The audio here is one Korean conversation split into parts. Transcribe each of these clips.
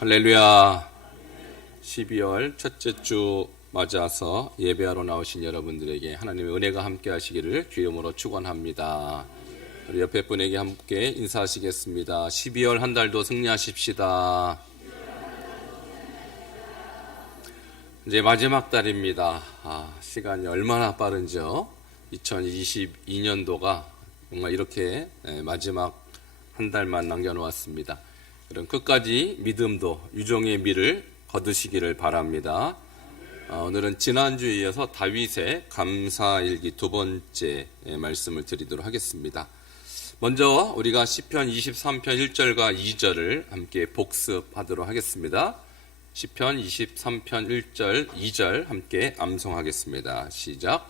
할렐루야. 12월 첫째 주 맞아서 예배하러 나오신 여러분들에게 하나님의 은혜가 함께 하시기를 주님으로 축원합니다. 우리 옆에 분에게 함께 인사하시겠습니다. 12월 한 달도 승리하십시다. 이제 마지막 달입니다. 시간이 얼마나 빠른지요. 2022년도가 정말 이렇게 마지막 한 달만 남겨놓았습니다. 그럼 끝까지 믿음도 유종의 미를 거두시기를 바랍니다. 오늘은 지난주에 이어서 다윗의 감사일기 두 번째 말씀을 드리도록 하겠습니다. 먼저 우리가 시편 23편 1절과 2절을 함께 복습하도록 하겠습니다. 시편 23편 1절 2절 함께 암송하겠습니다. 시작.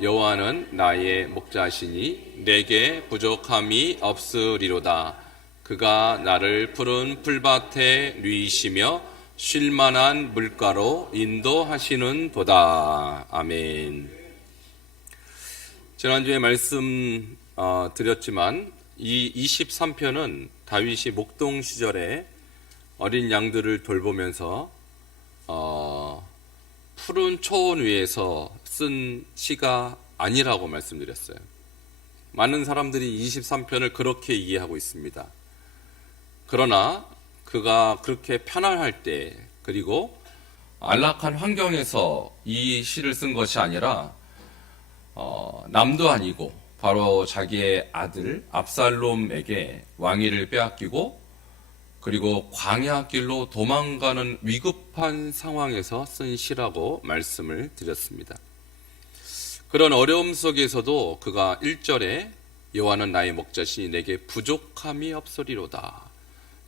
여호와는 나의 목자시니 내게 부족함이 없으리로다. 그가 나를 푸른 풀밭에 누이시며 쉴만한 물가로 인도하시는 도다. 아멘. 지난주에 말씀 드렸지만 이 23편은 다윗이 목동 시절에 어린 양들을 돌보면서 푸른 초원 위에서 쓴 시가 아니라고 말씀드렸어요. 많은 사람들이 23편을 그렇게 이해하고 있습니다. 그러나 그가 그렇게 편안할 때, 그리고 안락한 환경에서 이 시를 쓴 것이 아니라 남도 아니고 바로 자기의 아들 압살롬에게 왕위를 빼앗기고 그리고 광야길로 도망가는 위급한 상황에서 쓴 시라고 말씀을 드렸습니다. 그런 어려움 속에서도 그가 1절에 여호와는 나의 목자시니 내게 부족함이 없으리로다.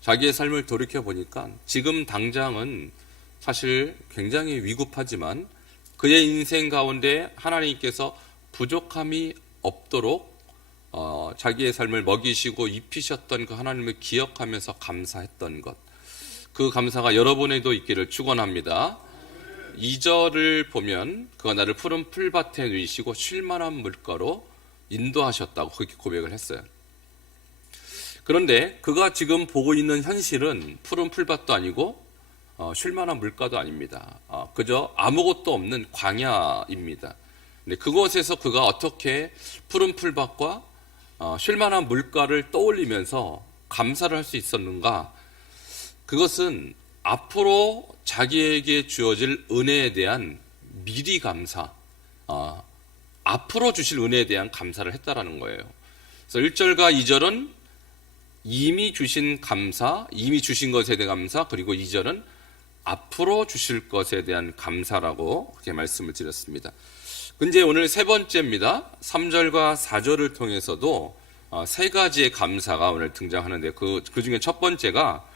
자기의 삶을 돌이켜보니까 지금 당장은 사실 굉장히 위급하지만 그의 인생 가운데 하나님께서 부족함이 없도록 자기의 삶을 먹이시고 입히셨던 그 하나님을 기억하면서 감사했던 것, 그 감사가 여러분에도 있기를 축원합니다. 2절을 보면 그가 나를 푸른 풀밭에 누이시고 쉴만한 물가로 인도하셨다고 그렇게 고백을 했어요. 그런데 그가 지금 보고 있는 현실은 푸른 풀밭도 아니고 쉴만한 물가도 아닙니다. 그저 아무것도 없는 광야입니다. 근데 그곳에서 그가 어떻게 푸른 풀밭과 쉴만한 물가를 떠올리면서 감사를 할 수 있었는가? 그것은 앞으로 자기에게 주어질 은혜에 대한 미리 감사, 앞으로 주실 은혜에 대한 감사를 했다라는 거예요. 그래서 1절과 2절은 이미 주신 감사, 이미 주신 것에 대한 감사, 그리고 2절은 앞으로 주실 것에 대한 감사라고 그렇게 말씀을 드렸습니다. 근데 오늘 세 번째입니다. 3절과 4절을 통해서도 세 가지의 감사가 오늘 등장하는데 그 중에 첫 번째가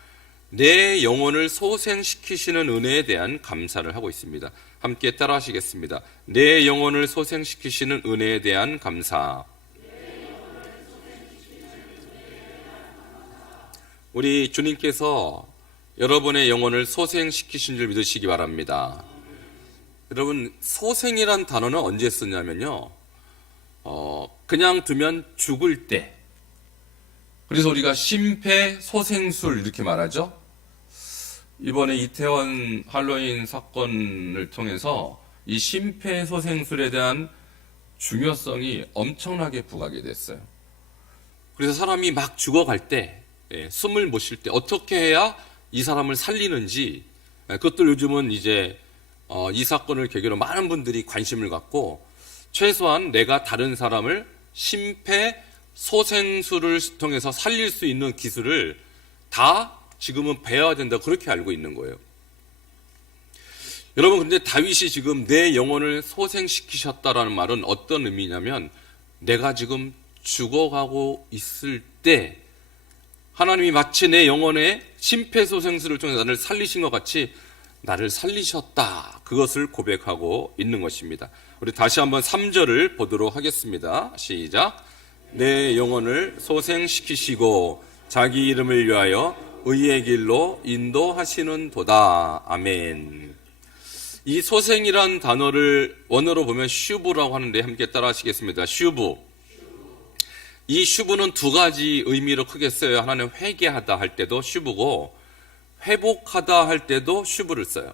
내 영혼을 소생시키시는 은혜에 대한 감사를 하고 있습니다. 함께 따라 하시겠습니다. 내 영혼을 소생시키시는 은혜에 대한 감사. 우리 주님께서 여러분의 영혼을 소생시키신 줄 믿으시기 바랍니다. 여러분, 소생이란 단어는 언제 쓰냐면요, 그냥 두면 죽을 때. 그래서 우리가 심폐소생술 이렇게 말하죠. 이번에 이태원 할로윈 사건을 통해서 이 심폐소생술에 대한 중요성이 엄청나게 부각이 됐어요. 그래서 사람이 막 죽어갈 때, 숨을 못 쉴 때 어떻게 해야 이 사람을 살리는지, 그것도 요즘은 이제 이 사건을 계기로 많은 분들이 관심을 갖고 최소한 내가 다른 사람을 심폐소생술을 통해서 살릴 수 있는 기술을 다 지금은 배워야 된다, 그렇게 알고 있는 거예요. 여러분, 근데 다윗이 지금 내 영혼을 소생시키셨다라는 말은 어떤 의미냐면 내가 지금 죽어가고 있을 때 하나님이 마치 내 영혼의 심폐소생술을 통해서 나를 살리신 것 같이 나를 살리셨다, 그것을 고백하고 있는 것입니다. 우리 다시 한번 3절을 보도록 하겠습니다. 시작. 내 영혼을 소생시키시고 자기 이름을 위하여 의의 길로 인도하시는 도다. 아멘. 이 소생이란 단어를 원어로 보면 슈브라고 하는데 함께 따라 하시겠습니다. 슈브. 이 슈브는 두 가지 의미로 크게 써요. 하나는 회개하다 할 때도 슈브고, 회복하다 할 때도 슈브를 써요.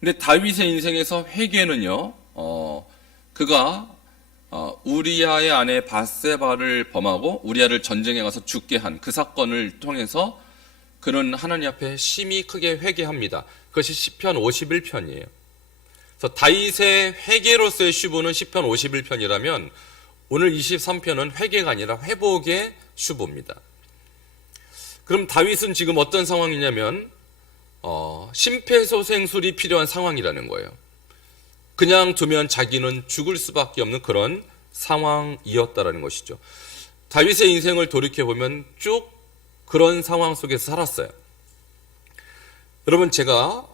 근데 다윗의 인생에서 회개는요, 그가 우리아의 아내 바세바를 범하고 우리아를 전쟁에 가서 죽게 한 그 사건을 통해서 그는 하나님 앞에 심히 크게 회개합니다. 그것이 시편 51편이에요. 그래서 다윗의 회개로서의 슈브는 시편 51편이라면 오늘 23편은 회개가 아니라 회복의 슈브입니다. 그럼 다윗은 지금 어떤 상황이냐면 심폐소생술이 필요한 상황이라는 거예요. 그냥 두면 자기는 죽을 수밖에 없는 그런 상황이었다라는 것이죠. 다윗의 인생을 돌이켜보면 쭉 그런 상황 속에서 살았어요. 여러분, 제가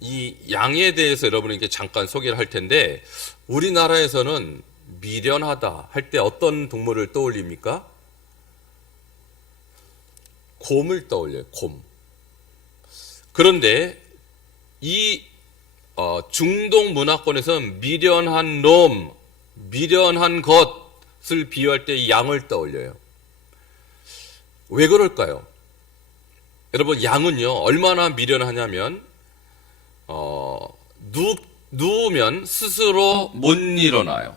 이 양에 대해서 여러분에게 잠깐 소개를 할 텐데, 우리나라에서는 미련하다 할 때 어떤 동물을 떠올립니까? 곰을 떠올려요. 곰. 그런데 이 중동 문화권에서는 미련한 놈, 미련한 것을 비유할 때 양을 떠올려요. 왜 그럴까요? 여러분, 양은요 얼마나 미련하냐면 누우면 스스로 못 일어나요.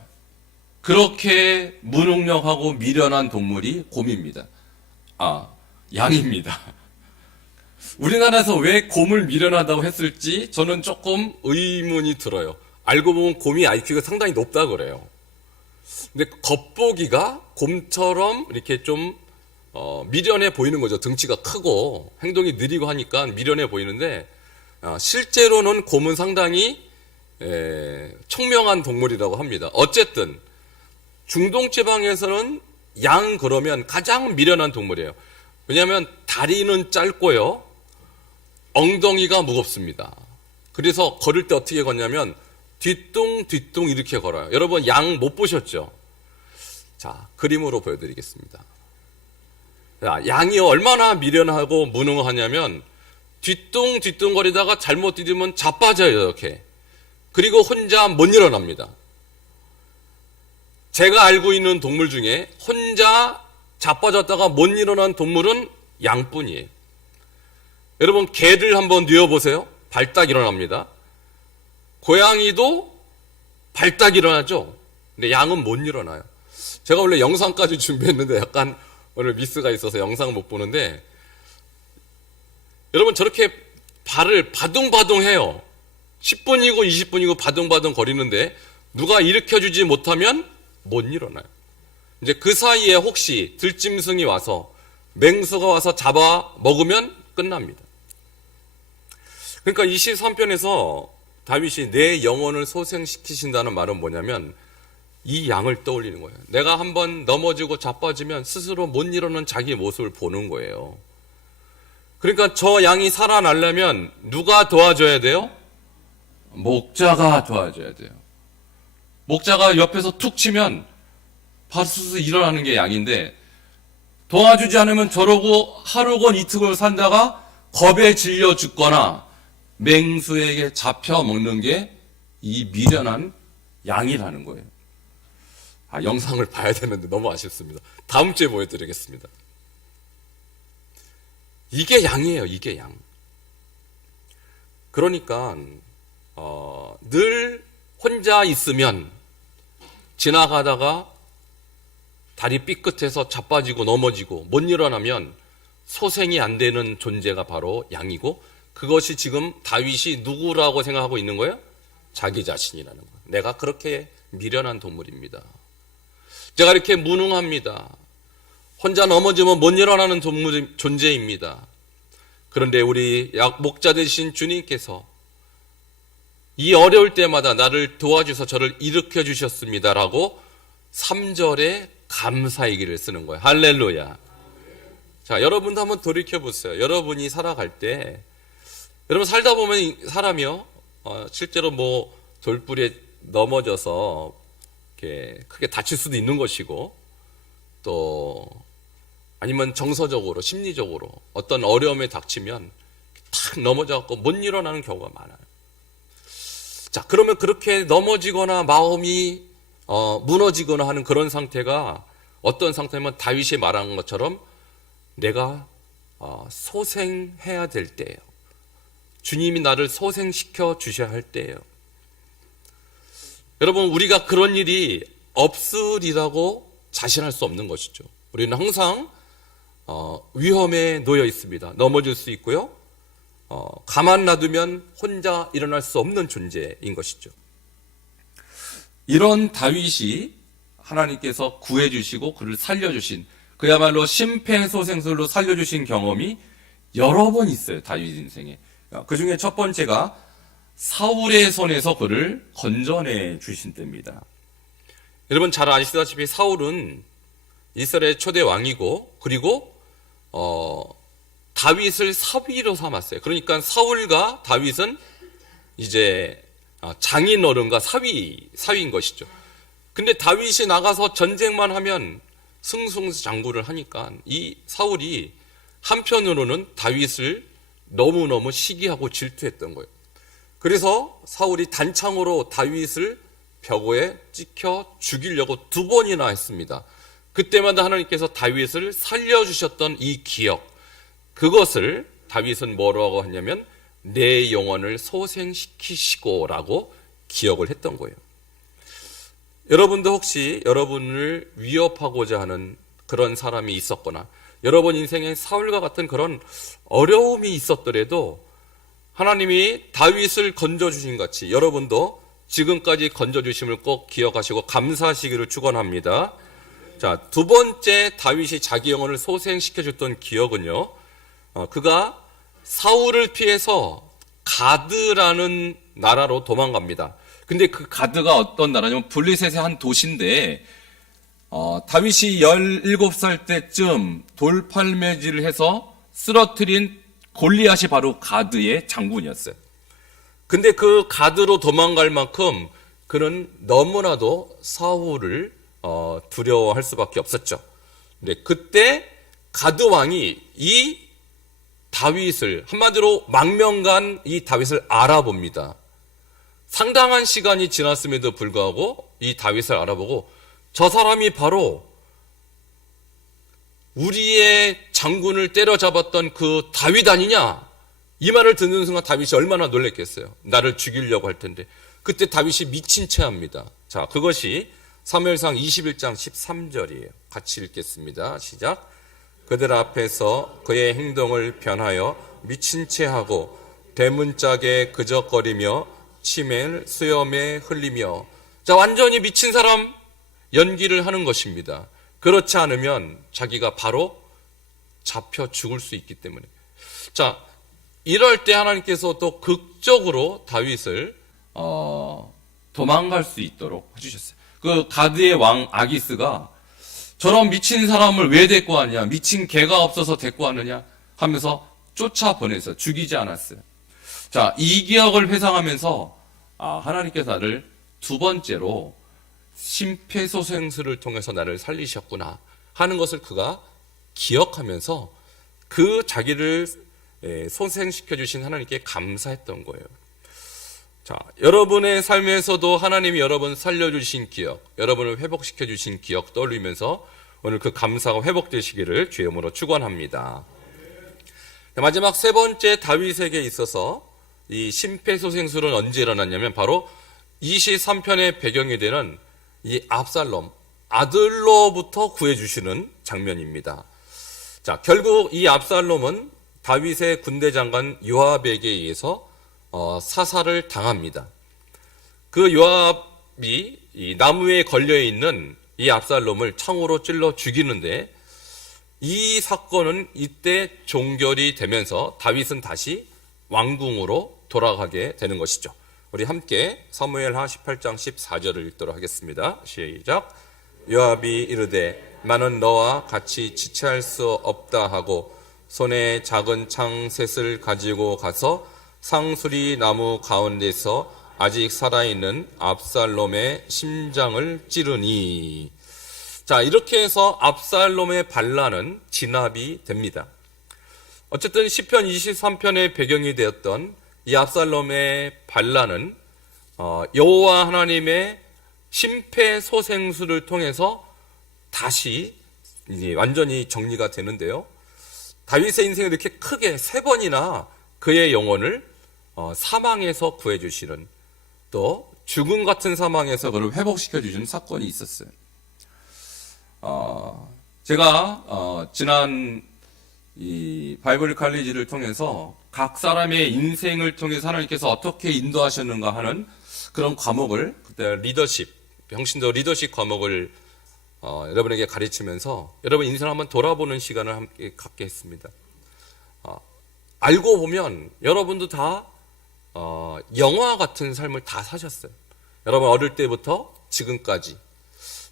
그렇게 무능력하고 미련한 동물이 곰입니다. 양입니다. 우리나라에서 왜 곰을 미련하다고 했을지 저는 조금 의문이 들어요. 알고 보면 곰이 IQ가 상당히 높다 그래요. 근데 겉보기가 곰처럼 이렇게 좀 미련해 보이는 거죠. 등치가 크고 행동이 느리고 하니까 미련해 보이는데 실제로는 곰은 상당히 청명한 동물이라고 합니다. 어쨌든 중동 지방에서는 양 그러면 가장 미련한 동물이에요. 왜냐하면 다리는 짧고요, 엉덩이가 무겁습니다. 그래서 걸을 때 어떻게 걷냐면 뒤뚱뒤뚱 이렇게 걸어요. 여러분, 양 못 보셨죠? 자, 그림으로 보여드리겠습니다. 양이 얼마나 미련하고 무능하냐면 뒤뚱뒤뚱 거리다가 잘못 디디면 자빠져요, 이렇게. 그리고 혼자 못 일어납니다. 제가 알고 있는 동물 중에 혼자 자빠졌다가 못 일어난 동물은 양뿐이에요. 여러분, 개를 한번 뉘어보세요. 발딱 일어납니다. 고양이도 발딱 일어나죠. 근데 양은 못 일어나요. 제가 원래 영상까지 준비했는데 약간 오늘 미스가 있어서 영상 못 보는데, 여러분 저렇게 발을 바둥바둥 해요. 10분이고 20분이고 바둥바둥 거리는데 누가 일으켜주지 못하면 못 일어나요. 이제 그 사이에 혹시 들짐승이 와서 맹수가 와서 잡아 먹으면 끝납니다. 그러니까 23편에서 다윗이 내 영혼을 소생시키신다는 말은 뭐냐면 이 양을 떠올리는 거예요. 내가 한번 넘어지고 자빠지면 스스로 못 일어나는 자기 모습을 보는 거예요. 그러니까 저 양이 살아나려면 누가 도와줘야 돼요? 목자가 도와줘야 돼요. 목자가 옆에서 툭 치면 바스스 일어나는 게 양인데, 도와주지 않으면 저러고 하루건 이틀을 산다가 겁에 질려 죽거나 맹수에게 잡혀 먹는 게 이 미련한 양이라는 거예요. 영상을 봐야 되는데 너무 아쉽습니다. 다음 주에 보여드리겠습니다. 이게 양이에요. 이게 양. 그러니까 늘 혼자 있으면 지나가다가 다리 삐끗해서 자빠지고 넘어지고 못 일어나면 소생이 안 되는 존재가 바로 양이고, 그것이 지금 다윗이 누구라고 생각하고 있는 거예요? 자기 자신이라는 거예요. 내가 그렇게 미련한 동물입니다. 제가 이렇게 무능합니다. 혼자 넘어지면 못 일어나는 존재입니다. 그런데 우리 목자 되신 주님께서 이 어려울 때마다 나를 도와주셔서 저를 일으켜 주셨습니다라고 3절에 감사의 기를 쓰는 거예요. 할렐루야. 자, 여러분도 한번 돌이켜 보세요. 여러분이 살아갈 때, 여러분 살다 보면 사람이요, 실제로 뭐 돌불에 넘어져서 이렇게 크게 다칠 수도 있는 것이고, 또 아니면 정서적으로, 심리적으로 어떤 어려움에 닥치면 탁 넘어져갖고 못 일어나는 경우가 많아요. 자, 그러면 그렇게 넘어지거나 마음이 무너지거나 하는 그런 상태가 어떤 상태면 다윗이 말한 것처럼 내가 소생해야 될 때예요. 주님이 나를 소생시켜 주셔야 할 때예요. 여러분, 우리가 그런 일이 없으리라고 자신할 수 없는 것이죠. 우리는 항상 위험에 놓여 있습니다. 넘어질 수 있고요. 가만 놔두면 혼자 일어날 수 없는 존재인 것이죠. 이런 다윗이 하나님께서 구해주시고 그를 살려주신, 그야말로 심폐소생술로 살려주신 경험이 여러 번 있어요. 다윗 인생에. 그 중에 첫 번째가 사울의 손에서 그를 건져내 주신 때입니다. 여러분 잘 아시다시피 사울은 이스라엘의 초대 왕이고, 그리고 다윗을 사위로 삼았어요. 그러니까 사울과 다윗은 이제 장인어른과 사위인 것이죠. 근데 다윗이 나가서 전쟁만 하면 승승장구를 하니까 이 사울이 한편으로는 다윗을 너무너무 시기하고 질투했던 거예요. 그래서 사울이 단창으로 다윗을 벽에 찍혀 죽이려고 2번이나 했습니다. 그때마다 하나님께서 다윗을 살려주셨던 이 기억, 그것을 다윗은 뭐라고 하냐면 내 영혼을 소생시키시고 라고 기억을 했던 거예요. 여러분도 혹시 여러분을 위협하고자 하는 그런 사람이 있었거나 여러분 인생에 사울과 같은 그런 어려움이 있었더라도 하나님이 다윗을 건져주신 같이 여러분도 지금까지 건져주심을 꼭 기억하시고 감사하시기를 축원합니다. 자, 2번째 다윗이 자기 영혼을 소생시켜줬던 기억은요, 그가 사울을 피해서 가드라는 나라로 도망갑니다. 근데 그 가드가 어떤 나라냐면 블레셋의 한 도시인데 다윗이 17살 때쯤 돌팔매질을 해서 쓰러뜨린 골리앗이 바로 가드의 장군이었어요. 근데 그 가드로 도망갈 만큼 그는 너무나도 사울을 두려워할 수밖에 없었죠. 근데 그때 가드 왕이 이 다윗을, 한마디로 망명간 이 다윗을 알아봅니다. 상당한 시간이 지났음에도 불구하고 이 다윗을 알아보고 저 사람이 바로 우리의 장군을 때려잡았던 그 다윗 아니냐? 이 말을 듣는 순간 다윗이 얼마나 놀랐겠어요. 나를 죽이려고 할 텐데. 그때 다윗이 미친 채 합니다. 자, 그것이 사무엘상 21장 13절이에요. 같이 읽겠습니다. 시작. 그들 앞에서 그의 행동을 변하여 미친 채 하고 대문짝에 그적거리며 치매를 수염에 흘리며, 자, 완전히 미친 사람 연기를 하는 것입니다. 그렇지 않으면 자기가 바로 잡혀 죽을 수 있기 때문에. 자, 이럴 때 하나님께서 또 극적으로 다윗을 도망갈 수 있도록 해주셨어요. 그 가드의 왕 아기스가 저런 미친 사람을 왜 데리고 왔냐, 미친 개가 없어서 데리고 왔느냐 하면서 쫓아보내서 죽이지 않았어요. 자, 이 기억을 회상하면서 하나님께서 나를 2번째로 심폐소생술을 통해서 나를 살리셨구나 하는 것을 그가 기억하면서 그 자기를 소생시켜 주신 하나님께 감사했던 거예요. 자, 여러분의 삶에서도 하나님이 여러분 살려주신 기억, 여러분을 회복시켜 주신 기억 떠올리면서 오늘 그 감사가 회복되시기를 주의 이름으로 축원합니다. 마지막 3번째 다윗에게 있어서 이 심폐소생술은 언제 일어났냐면 바로 23편의 배경이 되는 이 압살롬, 아들로부터 구해주시는 장면입니다. 자, 결국 이 압살롬은 다윗의 군대 장관 요압에게 의해서 사살을 당합니다. 그 요압이 이 나무에 걸려있는 이 압살롬을 창으로 찔러 죽이는데 이 사건은 이때 종결이 되면서 다윗은 다시 왕궁으로 돌아가게 되는 것이죠. 우리 함께 사무엘하 18장 14절을 읽도록 하겠습니다. 시작. 요압이 이르되 나는 너와 같이 지체할 수 없다 하고 손에 작은 창 셋을 가지고 가서 상수리 나무 가운데서 아직 살아있는 압살롬의 심장을 찌르니. 자, 이렇게 해서 압살롬의 반란은 진압이 됩니다. 어쨌든 시편 23편의 배경이 되었던 이 압살롬의 반란은 여호와 하나님의 심폐소생술을 통해서 다시 완전히 정리가 되는데요. 다윗의 인생을 이렇게 크게 세 번이나 그의 영혼을 사망에서 구해주시는, 또 죽음 같은 사망에서 그를 회복시켜주시는 사건이 있었어요. 제가 지난 이 바이블 칼리지를 통해서 각 사람의 인생을 통해서 하나님께서 어떻게 인도하셨는가 하는 그런 과목을, 그때 리더십, 병신도 리더십 과목을 여러분에게 가르치면서 여러분 인생을 한번 돌아보는 시간을 함께 갖게 했습니다. 알고 보면 여러분도 다 영화 같은 삶을 다 사셨어요. 여러분 어릴 때부터 지금까지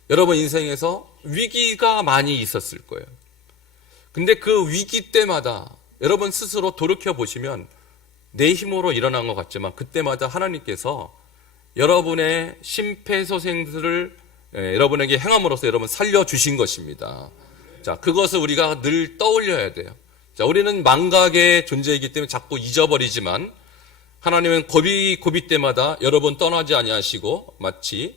여러분 인생에서 위기가 많이 있었을 거예요. 근데 그 위기 때마다 여러분 스스로 돌이켜 보시면 내 힘으로 일어난 것 같지만 그때마다 하나님께서 여러분의 심폐소생술을 여러분에게 행함으로써 여러분 살려주신 것입니다. 자, 그것을 우리가 늘 떠올려야 돼요. 자, 우리는 망각의 존재이기 때문에 자꾸 잊어버리지만 하나님은 고비 때마다 여러분 떠나지 아니하시고 마치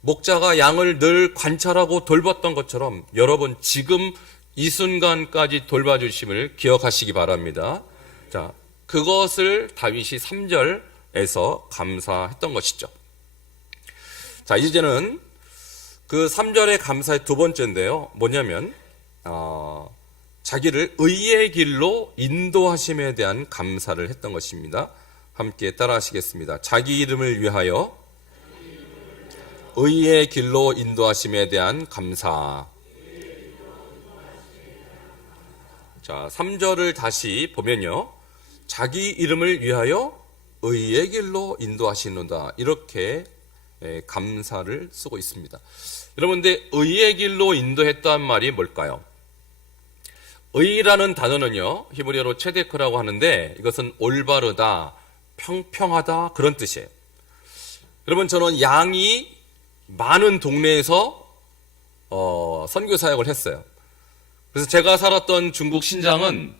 목자가 양을 늘 관찰하고 돌봤던 것처럼 여러분 지금 이 순간까지 돌봐주심을 기억하시기 바랍니다. 자, 그것을 다윗이 3절에서 감사했던 것이죠. 자, 이제는 그 3절의 감사의 두 번째인데요. 뭐냐면 자기를 의의 길로 인도하심에 대한 감사를 했던 것입니다. 함께 따라 하시겠습니다. 자기 이름을 위하여 의의 길로 인도하심에 대한 감사. 자, 3절을 다시 보면요. 자기 이름을 위하여 의의 길로 인도하시는다. 이렇게 감사를 쓰고 있습니다. 여러분, 근데 의의 길로 인도했다는 말이 뭘까요? 의라는 단어는요, 히브리어로 체데크라고 하는데 이것은 올바르다, 평평하다 그런 뜻이에요. 여러분, 저는 양이 많은 동네에서 선교 사역을 했어요. 그래서 제가 살았던 중국 신장은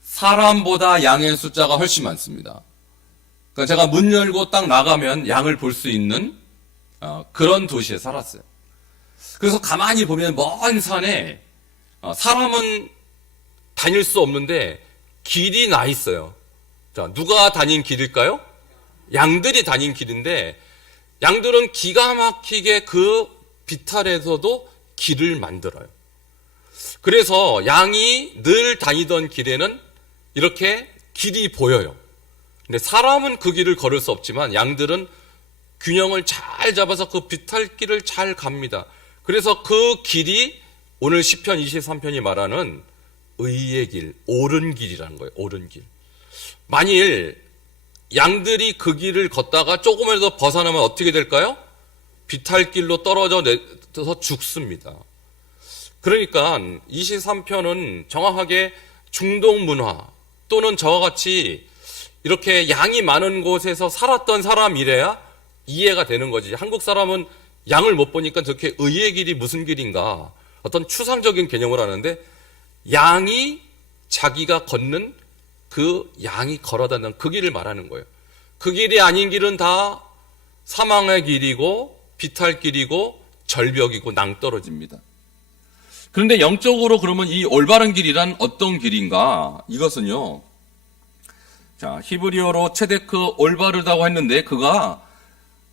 사람보다 양의 숫자가 훨씬 많습니다. 그러니까 제가 문 열고 딱 나가면 양을 볼 수 있는 그런 도시에 살았어요. 그래서 가만히 보면 먼 산에 사람은 다닐 수 없는데 길이 나 있어요. 자, 누가 다닌 길일까요? 양들이 다닌 길인데 양들은 기가 막히게 그 비탈에서도 길을 만들어요. 그래서 양이 늘 다니던 길에는 이렇게 길이 보여요. 근데 사람은 그 길을 걸을 수 없지만 양들은 균형을 잘 잡아서 그 비탈길을 잘 갑니다. 그래서 그 길이 오늘 시편 23편이 말하는 의의 길, 옳은 길이라는 거예요. 옳은 길. 만일 양들이 그 길을 걷다가 조금이라도 벗어나면 어떻게 될까요? 비탈길로 떨어져서 죽습니다. 그러니까 23편은 정확하게 중동 문화 또는 저와 같이 이렇게 양이 많은 곳에서 살았던 사람이래야 이해가 되는 거지. 한국 사람은 양을 못 보니까 저렇게 의의 길이 무슨 길인가 어떤 추상적인 개념을 하는데 양이 자기가 걷는 그 양이 걸어다니는 그 길을 말하는 거예요. 그 길이 아닌 길은 다 사망의 길이고 비탈길이고 절벽이고 낭떠러집니다. 그런데 영적으로 그러면 이 올바른 길이란 어떤 길인가? 이것은요. 자, 히브리어로 체데크 올바르다고 했는데 그가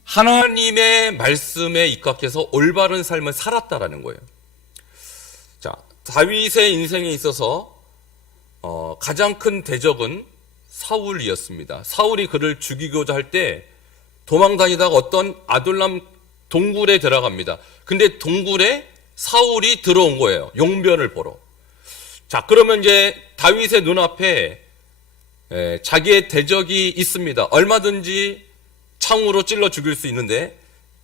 하나님의 말씀에 입각해서 올바른 삶을 살았다라는 거예요. 자, 다윗의 인생에 있어서 가장 큰 대적은 사울이었습니다. 사울이 그를 죽이고자 할 때 도망다니다가 어떤 아둘람 동굴에 들어갑니다. 근데 동굴에 사울이 들어온 거예요. 용변을 보러. 자, 그러면 이제 다윗의 눈앞에 자기의 대적이 있습니다. 얼마든지 창으로 찔러 죽일 수 있는데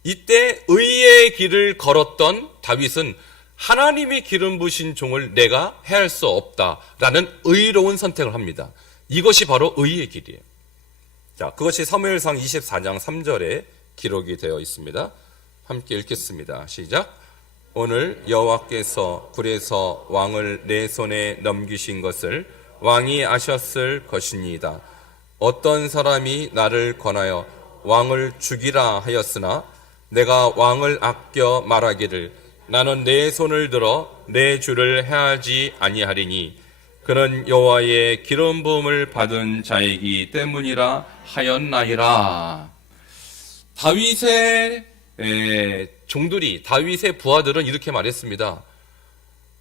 이때 의의 길을 걸었던 다윗은 하나님이 기름 부으신 종을 내가 해할 수 없다라는 의로운 선택을 합니다. 이것이 바로 의의 길이에요. 자, 그것이 사무엘상 24장 3절에 기록이 되어 있습니다. 함께 읽겠습니다. 시작. 오늘 여호와께서 굴에서 왕을 내 손에 넘기신 것을 왕이 아셨을 것이니이다. 어떤 사람이 나를 권하여 왕을 죽이라 하였으나 내가 왕을 아껴 말하기를 나는 내 손을 들어 내 주를 해하지 아니하리니 그는 여호와의 기름 부음을 받은 자이기 때문이라 하였나이라. 다윗의 종들이, 다윗의 부하들은 이렇게 말했습니다.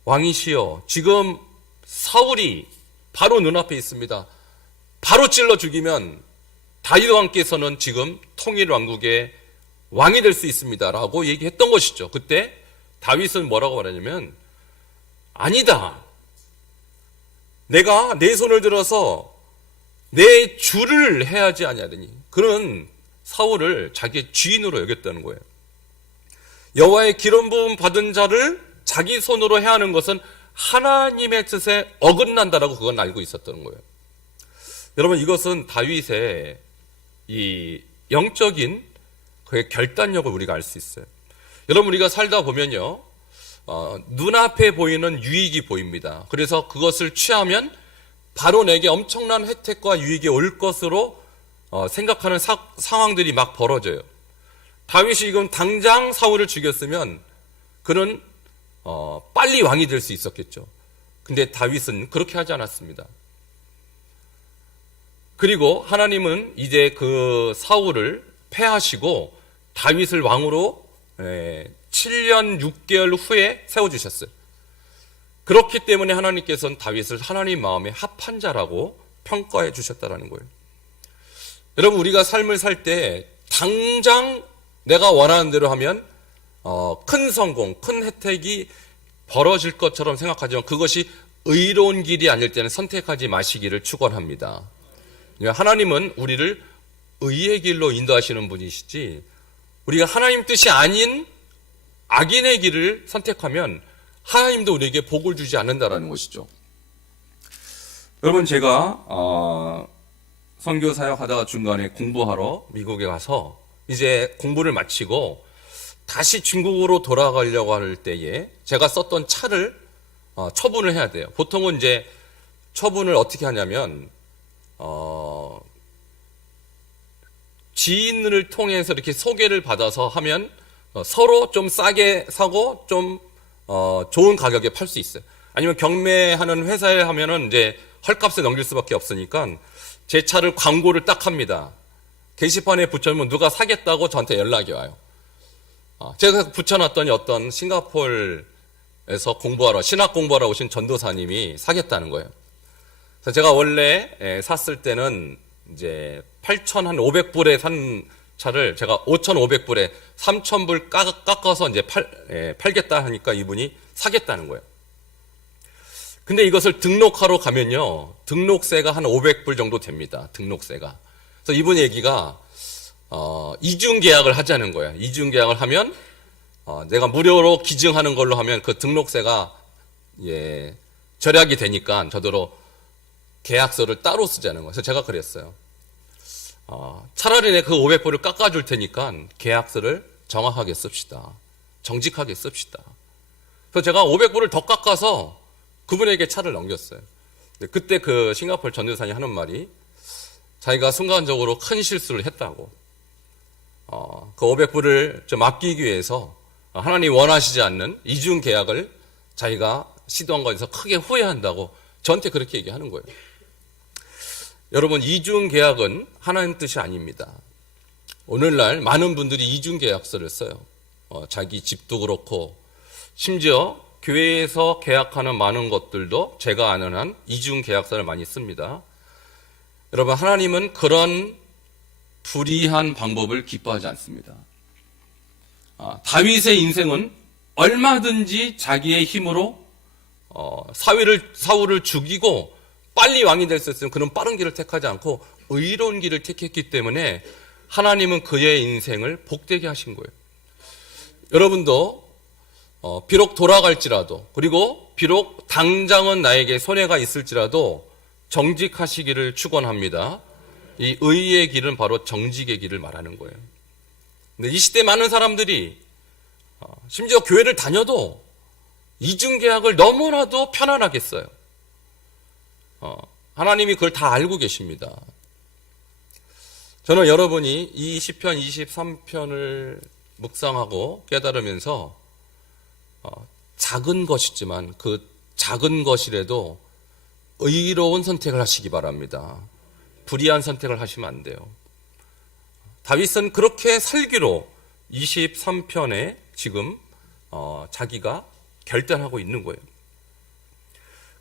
왕이시여, 지금 사울이 바로 눈앞에 있습니다. 바로 찔러 죽이면 다윗 왕께서는 지금 통일 왕국의 왕이 될 수 있습니다 라고 얘기했던 것이죠. 그때 다윗은 뭐라고 말하냐면, 아니다, 내가 내 손을 들어서 내 주를 해야지 아니하더니. 그는 사울을 자기의 주인으로 여겼다는 거예요. 여호와의 기름 부음 받은 자를 자기 손으로 해야 하는 것은 하나님의 뜻에 어긋난다라고 그건 알고 있었던 거예요. 여러분, 이것은 다윗의 이 영적인 그의 결단력을 우리가 알 수 있어요. 여러분, 우리가 살다 보면요, 눈앞에 보이는 유익이 보입니다. 그래서 그것을 취하면 바로 내게 엄청난 혜택과 유익이 올 것으로 생각하는 상황들이 막 벌어져요. 다윗이 지금 당장 사울을 죽였으면 그는 빨리 왕이 될 수 있었겠죠. 근데 다윗은 그렇게 하지 않았습니다. 그리고 하나님은 이제 그 사울을 패하시고 다윗을 왕으로 7년 6개월 후에 세워주셨어요. 그렇기 때문에 하나님께서는 다윗을 하나님 마음에 합한 자라고 평가해 주셨다는 거예요. 여러분, 우리가 삶을 살 때 당장 내가 원하는 대로 하면 큰 성공, 큰 혜택이 벌어질 것처럼 생각하지만 그것이 의로운 길이 아닐 때는 선택하지 마시기를 축원합니다. 하나님은 우리를 의의 길로 인도하시는 분이시지, 우리가 하나님 뜻이 아닌 악인의 길을 선택하면 하나님도 우리에게 복을 주지 않는다라는 것이죠. 여러분, 제가 선교 사역하다가 중간에 공부하러 미국에 가서 이제 공부를 마치고 다시 중국으로 돌아가려고 할 때에 제가 썼던 차를 처분을 해야 돼요. 보통은 이제 처분을 어떻게 하냐면 지인을 통해서 이렇게 소개를 받아서 하면 서로 좀 싸게 사고 좀 좋은 가격에 팔 수 있어요. 아니면 경매하는 회사에 하면은 이제 헐값에 넘길 수밖에 없으니까 제 차를 광고를 딱 합니다. 게시판에 붙여놓으면 누가 사겠다고 저한테 연락이 와요. 제가 붙여놨더니 어떤 싱가포르에서 신학 공부하러 오신 전도사님이 사겠다는 거예요. 그래서 제가 원래 샀을 때는 이제 8,500불에 산 차를 제가 5,500불에 3,000불 깎아서 이제 팔겠다 하니까 이분이 사겠다는 거예요. 근데 이것을 등록하러 가면요, 등록세가 한 500불 정도 됩니다. 등록세가. 그래서 이분 얘기가 이중 계약을 하자는 거예요. 이중 계약을 하면 내가 무료로 기증하는 걸로 하면 그 등록세가 절약이 되니까 저더러 계약서를 따로 쓰자는 거예요. 그래서 제가 그랬어요. 차라리 내 그 500불을 깎아줄 테니까 계약서를 정확하게 씁시다. 정직하게 씁시다. 그래서 제가 500불을 더 깎아서 그분에게 차를 넘겼어요. 그때 그 싱가포르 전도사님이 하는 말이, 자기가 순간적으로 큰 실수를 했다고. 그 500불을 좀 아끼기 위해서 하나님 원하시지 않는 이중 계약을 자기가 시도한 것에서 크게 후회한다고 저한테 그렇게 얘기하는 거예요. 여러분, 이중 계약은 하나님 뜻이 아닙니다. 오늘날 많은 분들이 이중 계약서를 써요. 자기 집도 그렇고, 심지어 교회에서 계약하는 많은 것들도 제가 아는 한 이중 계약서를 많이 씁니다. 여러분, 하나님은 그런 불의한 방법을 기뻐하지 않습니다. 다윗의 인생은 얼마든지 자기의 힘으로 사울을 죽이고 빨리 왕이 될 수 있으면 그는 빠른 길을 택하지 않고 의로운 길을 택했기 때문에 하나님은 그의 인생을 복되게 하신 거예요. 여러분도 비록 돌아갈지라도, 그리고 비록 당장은 나에게 손해가 있을지라도 정직하시기를 축원합니다. 이 의의 길은 바로 정직의 길을 말하는 거예요. 근데 이 시대 많은 사람들이 심지어 교회를 다녀도 이중계약을 너무나도 편안하게 써요. 하나님이 그걸 다 알고 계십니다. 저는 여러분이 이 시편 23편을 묵상하고 깨달으면서 작은 것이지만 그 작은 것이라도 의로운 선택을 하시기 바랍니다. 불의한 선택을 하시면 안 돼요. 다윗은 그렇게 살기로 23편에 지금 자기가 결단하고 있는 거예요.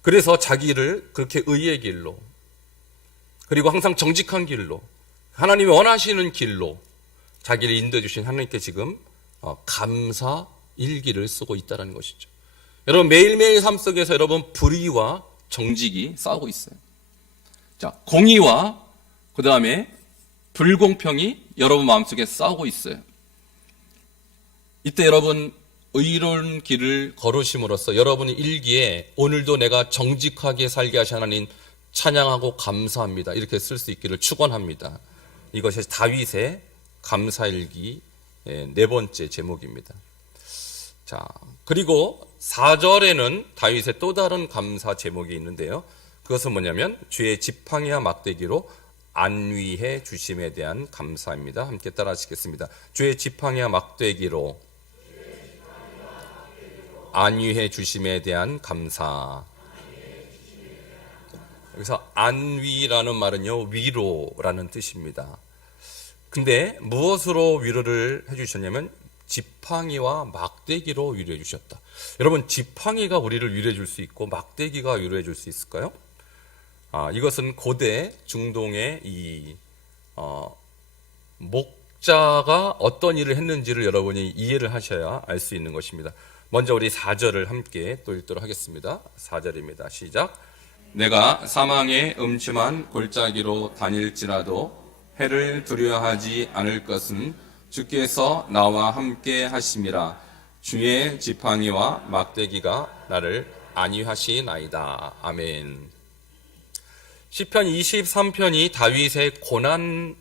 그래서 자기를 그렇게 의의 길로, 그리고 항상 정직한 길로, 하나님이 원하시는 길로 자기를 인도해 주신 하나님께 지금 감사 일기를 쓰고 있다는 것이죠. 여러분, 매일매일 삶 속에서 여러분 불의와 정직이 싸우고 있어요. 자, 공의와 그 다음에 불공평이 여러분 마음속에 싸우고 있어요. 이때 여러분 의로운 길을 걸으심으로써 여러분의 일기에 오늘도 내가 정직하게 살게 하신 하나님 찬양하고 감사합니다, 이렇게 쓸 수 있기를 축원합니다. 이것이 다윗의 감사일기 네 번째 제목입니다. 자, 그리고 4절에는 다윗의 또 다른 감사 제목이 있는데요. 그것은 뭐냐면 주의 지팡이와 막대기로 안위해 주심에 대한 감사입니다. 함께 따라 하시겠습니다. 주의 지팡이와 막대기로 안위해 주심에 대한 감사. 여기서 안위라는 말은요, 위로라는 뜻입니다. 근데 무엇으로 위로를 해주셨냐면 지팡이와 막대기로 위로해 주셨다. 여러분, 지팡이가 우리를 위로해 줄 수 있고 막대기가 위로해 줄 수 있을까요? 이것은 고대 중동의 목자가 어떤 일을 했는지를 여러분이 이해를 하셔야 알 수 있는 것입니다. 먼저 우리 4절을 함께 또 읽도록 하겠습니다. 4절입니다. 시작. 내가 사망의 음침한 골짜기로 다닐지라도 해를 두려워하지 않을 것은 주께서 나와 함께 하심이라. 주의 지팡이와 막대기가 나를 안위하시나이다. 아멘. 시편 23편이 다윗의 고난을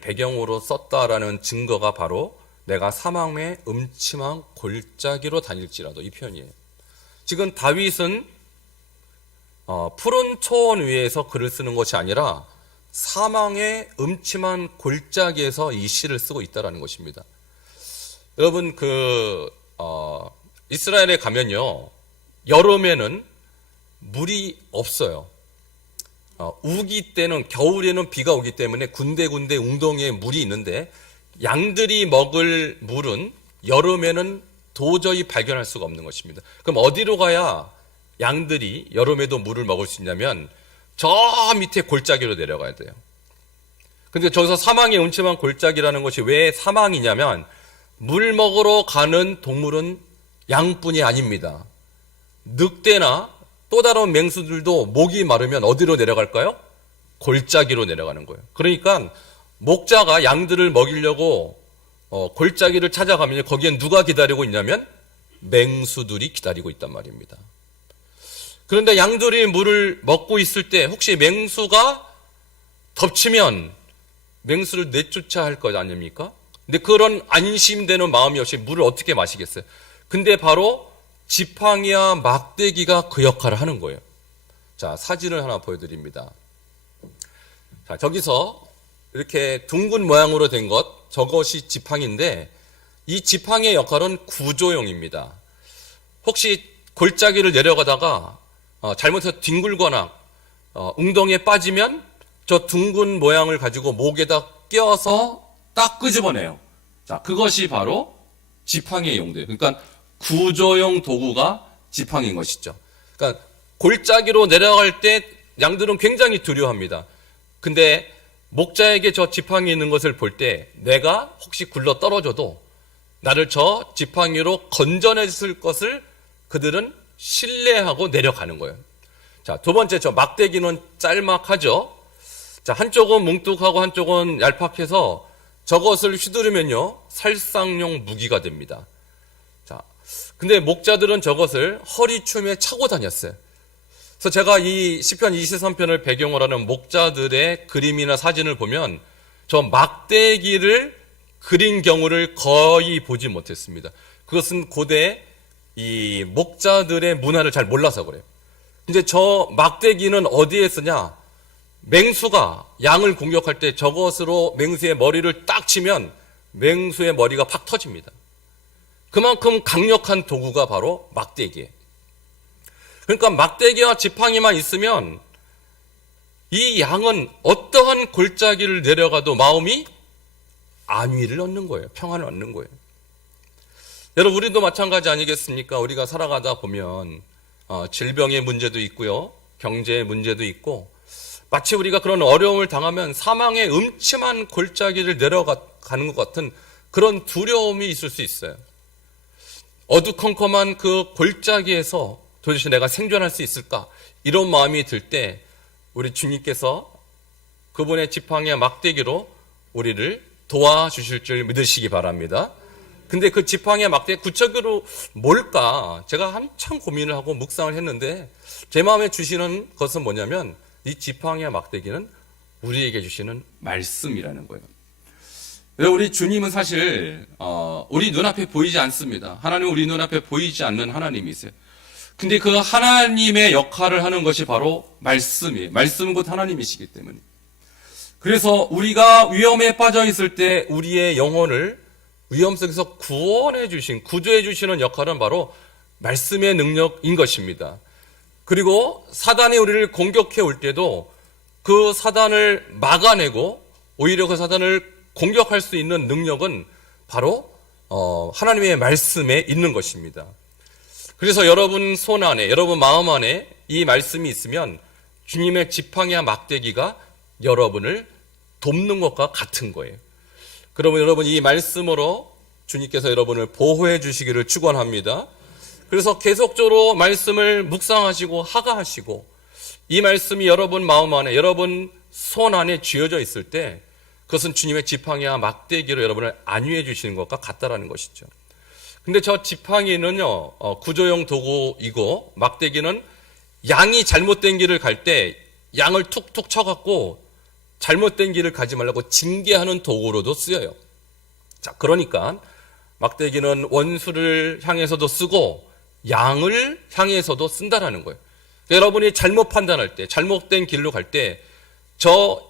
배경으로 썼다라는 증거가 바로 내가 사망의 음침한 골짜기로 다닐지라도 이 편이에요. 지금 다윗은 푸른 초원 위에서 글을 쓰는 것이 아니라 사망의 음침한 골짜기에서 이 시를 쓰고 있다는 것입니다. 여러분, 이스라엘에 가면요, 여름에는 물이 없어요. 우기 때는, 겨울에는 비가 오기 때문에 군데군데 웅덩이에 물이 있는데 양들이 먹을 물은 여름에는 도저히 발견할 수가 없는 것입니다. 그럼 어디로 가야 양들이 여름에도 물을 먹을 수 있냐면 저 밑에 골짜기로 내려가야 돼요. 근데 저기서 사망의 음침한 골짜기라는 것이 왜 사망이냐면 물 먹으러 가는 동물은 양뿐이 아닙니다. 늑대나 또 다른 맹수들도 목이 마르면 어디로 내려갈까요? 골짜기로 내려가는 거예요. 그러니까 목자가 양들을 먹이려고 골짜기를 찾아가면 거기엔 누가 기다리고 있냐면 맹수들이 기다리고 있단 말입니다. 그런데 양들이 물을 먹고 있을 때 혹시 맹수가 덮치면 맹수를 내쫓아 할 것 아닙니까? 근데 그런 안심되는 마음이 없이 물을 어떻게 마시겠어요? 근데 바로 지팡이와 막대기가 그 역할을 하는 거예요. 자, 사진을 하나 보여드립니다. 자, 저기서 이렇게 둥근 모양으로 된 것, 저것이 지팡이인데 이 지팡이의 역할은 구조용입니다. 혹시 골짜기를 내려가다가 잘못해서 뒹굴거나 웅덩이에 빠지면 저 둥근 모양을 가지고 목에다 껴서 딱 끄집어내요. 자, 그것이 바로 지팡이의 용도예요. 그러니까 구조용 도구가 지팡이인 것이죠. 그러니까 골짜기로 내려갈 때 양들은 굉장히 두려워합니다. 근데 목자에게 저 지팡이 있는 것을 볼 때 내가 혹시 굴러 떨어져도 나를 저 지팡이로 건져냈을 것을 그들은 신뢰하고 내려가는 거예요. 자, 두 번째, 저 막대기는 짤막하죠. 자, 한쪽은 뭉툭하고 한쪽은 얄팍해서 저것을 휘두르면요 살상용 무기가 됩니다. 자, 근데 목자들은 저것을 허리춤에 차고 다녔어요. 그래서 제가 이 시편 23편을 배경으로 하는 목자들의 그림이나 사진을 보면 저 막대기를 그린 경우를 거의 보지 못했습니다. 그것은 고대 이 목자들의 문화를 잘 몰라서 그래요. 근데 저 막대기는 어디에 쓰냐? 맹수가 양을 공격할 때 저것으로 맹수의 머리를 딱 치면 맹수의 머리가 팍 터집니다. 그만큼 강력한 도구가 바로 막대기예요. 그러니까 막대기와 지팡이만 있으면 이 양은 어떠한 골짜기를 내려가도 마음이 안위를 얻는 거예요. 평안을 얻는 거예요. 여러분, 우리도 마찬가지 아니겠습니까? 우리가 살아가다 보면 질병의 문제도 있고요, 경제의 문제도 있고, 마치 우리가 그런 어려움을 당하면 사망의 음침한 골짜기를 내려가는 것 같은 그런 두려움이 있을 수 있어요. 어두컴컴한 그 골짜기에서 도대체 내가 생존할 수 있을까? 이런 마음이 들 때 우리 주님께서 그분의 지팡이와 막대기로 우리를 도와주실 줄 믿으시기 바랍니다. 근데 그 지팡이와 막대기 구체적으로 뭘까? 제가 한참 고민을 하고 묵상을 했는데 제 마음에 주시는 것은 뭐냐면 이 지팡이와 막대기는 우리에게 주시는 말씀이라는 거예요. 우리 주님은 사실 우리 눈앞에 보이지 않습니다. 하나님은 우리 눈앞에 보이지 않는 하나님이세요. 근데 그 하나님의 역할을 하는 것이 바로 말씀이에요. 말씀은 곧 하나님이시기 때문에. 그래서 우리가 위험에 빠져 있을 때 우리의 영혼을 위험 속에서 구원해 주신, 구조해 주시는 역할은 바로 말씀의 능력인 것입니다. 그리고 사단이 우리를 공격해 올 때도 그 사단을 막아내고 오히려 그 사단을 공격할 수 있는 능력은 바로 하나님의 말씀에 있는 것입니다. 그래서 여러분 손 안에, 여러분 마음 안에 이 말씀이 있으면 주님의 지팡이와 막대기가 여러분을 돕는 것과 같은 거예요. 그러면 여러분 이 말씀으로 주님께서 여러분을 보호해 주시기를 축원합니다. 그래서 계속적으로 말씀을 묵상하시고 하가하시고 이 말씀이 여러분 마음 안에, 여러분 손 안에 쥐어져 있을 때 그것은 주님의 지팡이와 막대기로 여러분을 안위해 주시는 것과 같다라는 것이죠. 근데 저 지팡이는요, 구조용 도구이고 막대기는 양이 잘못된 길을 갈 때 양을 툭툭 쳐갖고 잘못된 길을 가지 말라고 징계하는 도구로도 쓰여요. 자, 그러니까 막대기는 원수를 향해서도 쓰고 양을 향해서도 쓴다라는 거예요. 여러분이 잘못 판단할 때, 잘못된 길로 갈 때 저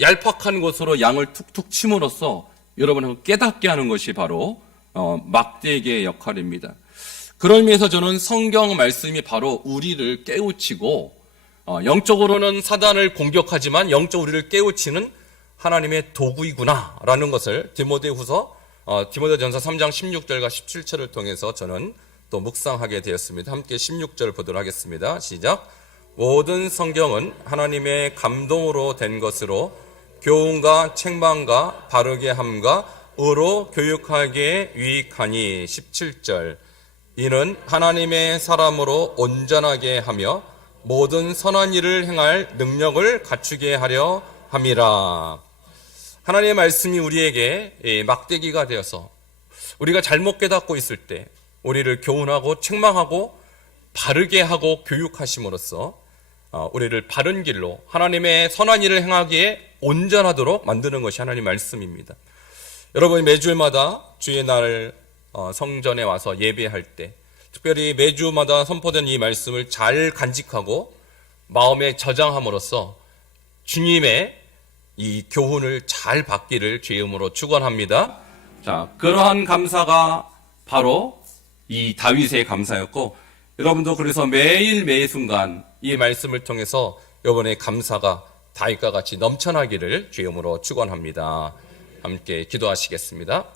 얄팍한 곳으로 양을 툭툭 침으로써 여러분을 깨닫게 하는 것이 바로 막대기의 역할입니다. 그런 의미에서 저는 성경 말씀이 바로 우리를 깨우치고 영적으로는 사단을 공격하지만 영적 우리를 깨우치는 하나님의 도구이구나라는 것을 디모데전서 3장 16절과 17절을 통해서 저는 또 묵상하게 되었습니다. 함께 16절 보도록 하겠습니다. 시작. 모든 성경은 하나님의 감동으로 된 것으로 교훈과 책망과 바르게 함과 의로 교육하기에 유익하니. 17절. 이는 하나님의 사람으로 온전하게 하며 모든 선한 일을 행할 능력을 갖추게 하려 함이라. 하나님의 말씀이 우리에게 막대기가 되어서 우리가 잘못 깨닫고 있을 때 우리를 교훈하고 책망하고 바르게 하고 교육하심으로써 우리를 바른 길로 하나님의 선한 일을 행하기에 온전하도록 만드는 것이 하나님의 말씀입니다. 여러분이 매주마다 주의 날 성전에 와서 예배할 때 특별히 매주마다 선포된 이 말씀을 잘 간직하고 마음에 저장함으로써 주님의 이 교훈을 잘 받기를 주의 이름으로 축원합니다. 자, 그러한 감사가 바로 이 다윗의 감사였고 여러분도 그래서 매일 매 순간 이 말씀을 통해서 여러분의 감사가 다윗과 같이 넘쳐나기를 주의 이름으로 축원합니다. 함께 기도하시겠습니다.